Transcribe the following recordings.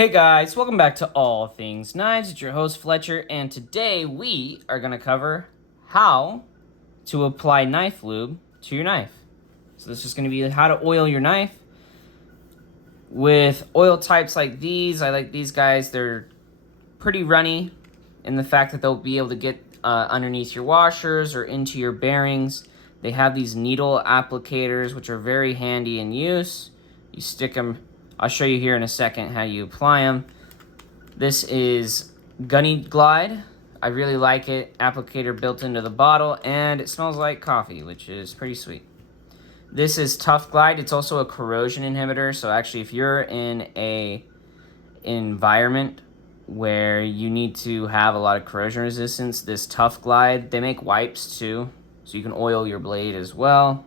Hey guys, welcome back to All Things Knives. It's your host Fletcher, and today we are going to cover how to apply knife lube to your knife. So this is going to be how to oil your knife. With oil types like these, I like these guys. They're pretty runny in the fact that they'll be able to get underneath your washers or into your bearings. They have these needle applicators, which are very handy in use. You stick them. I'll show you here in a second how you apply them. This is Gunny Glide. I really like it. Applicator built into the bottle, and it smells like coffee, which is pretty sweet. This is Tough Glide. It's also a corrosion inhibitor, so actually if you're in a environment where you need to have a lot of corrosion resistance, this Tough Glide, they make wipes too, so you can oil your blade as well.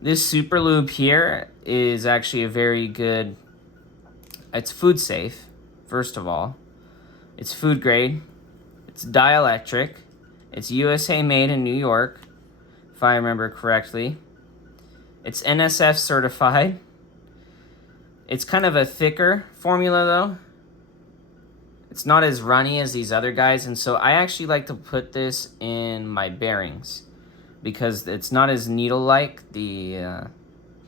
This Super Lube here is actually a very good, it's food safe, first of all. It's food grade, it's dielectric, it's USA made in New York, if I remember correctly. It's NSF certified. It's kind of a thicker formula though. It's not as runny as these other guys, and so I actually like to put this in my bearings, because it's not as needle-like. The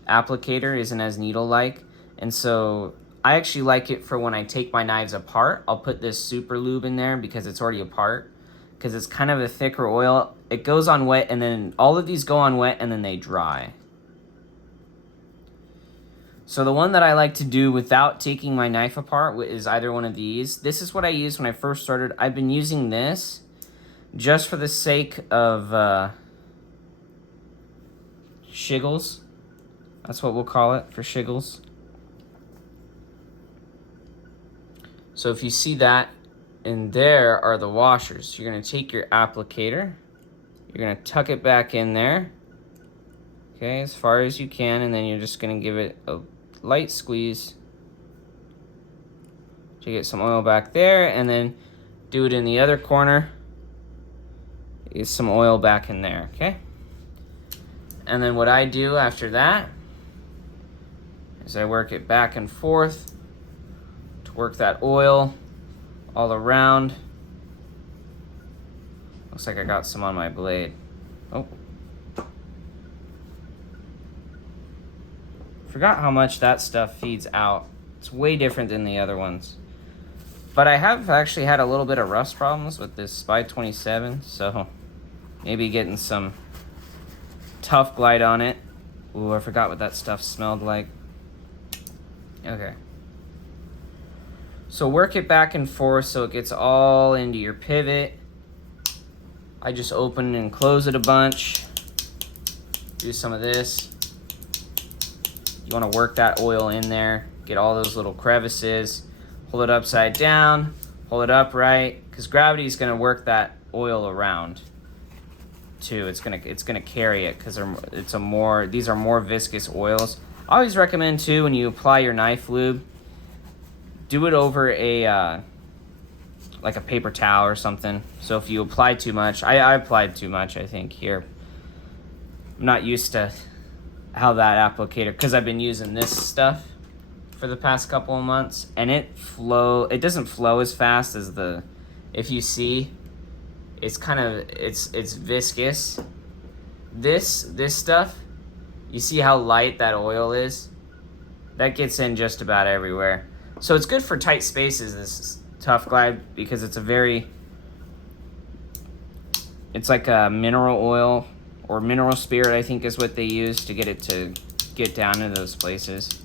applicator isn't as needle-like. And so I actually like it for when I take my knives apart. I'll put this Super Lube in there because it's already apart. Because it's kind of a thicker oil. It goes on wet, and then all of these go on wet, and then they dry. So the one that I like to do without taking my knife apart is either one of these. This is what I used when I first started. I've been using this just for the sake of shiggles. That's what we'll call it, for shiggles. So if you see that, and there are the washers. You're going to take your applicator. You're going to tuck it back in there. Okay, as far as you can, and then you're just going to give it a light squeeze to get some oil back there, and then do it in the other corner. Get some oil back in there, okay? And then what I do after that is I work it back and forth to work that oil all around. Looks like I got some on my blade. Oh. Forgot how much that stuff feeds out. It's way different than the other ones. But I have actually had a little bit of rust problems with this Spy 27, so maybe getting some Tough Glide on it. Ooh, I forgot what that stuff smelled like. Okay. So work it back and forth so it gets all into your pivot. I just open and close it a bunch. Do some of this. You want to work that oil in there. Get all those little crevices. Hold it upside down. Hold it upright. Because gravity is going to work that oil around too. It's gonna carry it because these are more viscous oils. I always recommend too, when you apply your knife lube, do it over a like a paper towel or something. So if you apply too much, I applied too much, I think here. I'm not used to how that applicator, because I've been using this stuff for the past couple of months, and it doesn't flow as fast as if you see. It's kind of, it's viscous. This stuff, you see how light that oil is? That gets in just about everywhere. So it's good for tight spaces, this Tough Glide, because it's it's like a mineral oil, or mineral spirit, I think is what they use to get it to get down into those places.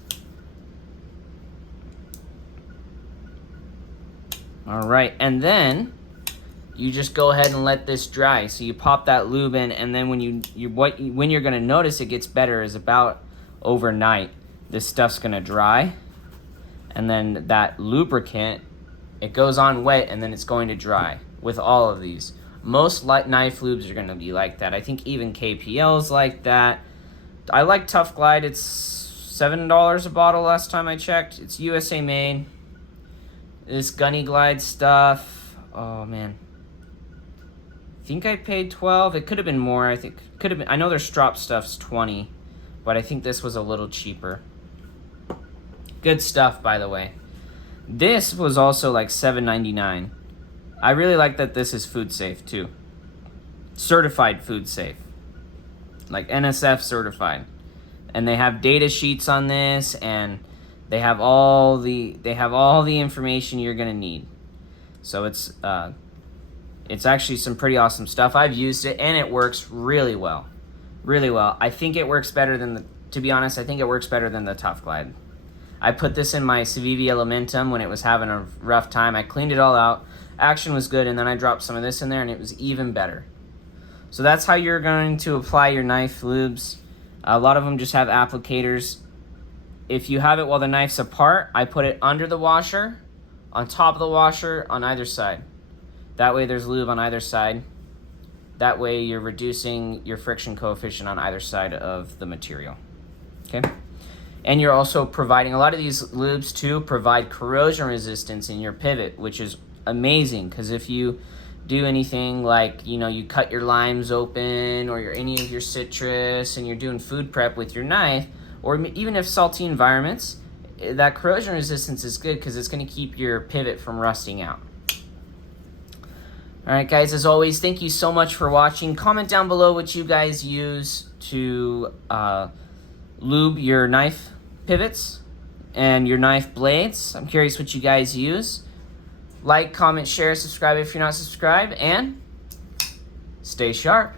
All right, and then you just go ahead and let this dry. So you pop that lube in, and then when you're gonna notice it gets better is about overnight. This stuff's gonna dry, and then that lubricant, it goes on wet, and then it's going to dry with all of these. Most light knife lubes are gonna be like that. I think even KPL's like that. I like Tough Glide. It's $7 a bottle last time I checked. It's USA made. This Gunny Glide stuff, oh man. I think I paid $12. It could have been more. I know their strop stuff's $20, but I think this was a little cheaper. Good stuff, by the way. This was also like $7.99. I really like that this is food safe too. Certified food safe. Like NSF certified. And they have data sheets on this, and they have all the information you're gonna need. So it's actually some pretty awesome stuff. I've used it and it works really well. Really well. I think it works better than to be honest, I think it works better than the Tough Glide. I put this in my Civivi Elementum when it was having a rough time. I cleaned it all out. Action was good, and then I dropped some of this in there and it was even better. So that's how you're going to apply your knife lubes. A lot of them just have applicators. If you have it while the knife's apart, I put it under the washer, on top of the washer, on either side. That way there's lube on either side. That way you're reducing your friction coefficient on either side of the material. Okay? And you're also providing, a lot of these lubes too provide corrosion resistance in your pivot, which is amazing, because if you do anything like, you cut your limes open or any of your citrus and you're doing food prep with your knife, or even if salty environments, that corrosion resistance is good because it's going to keep your pivot from rusting out. All right, guys, as always, thank you so much for watching. Comment down below what you guys use to lube your knife pivots and your knife blades. I'm curious what you guys use. Like, comment, share, subscribe if you're not subscribed, and stay sharp.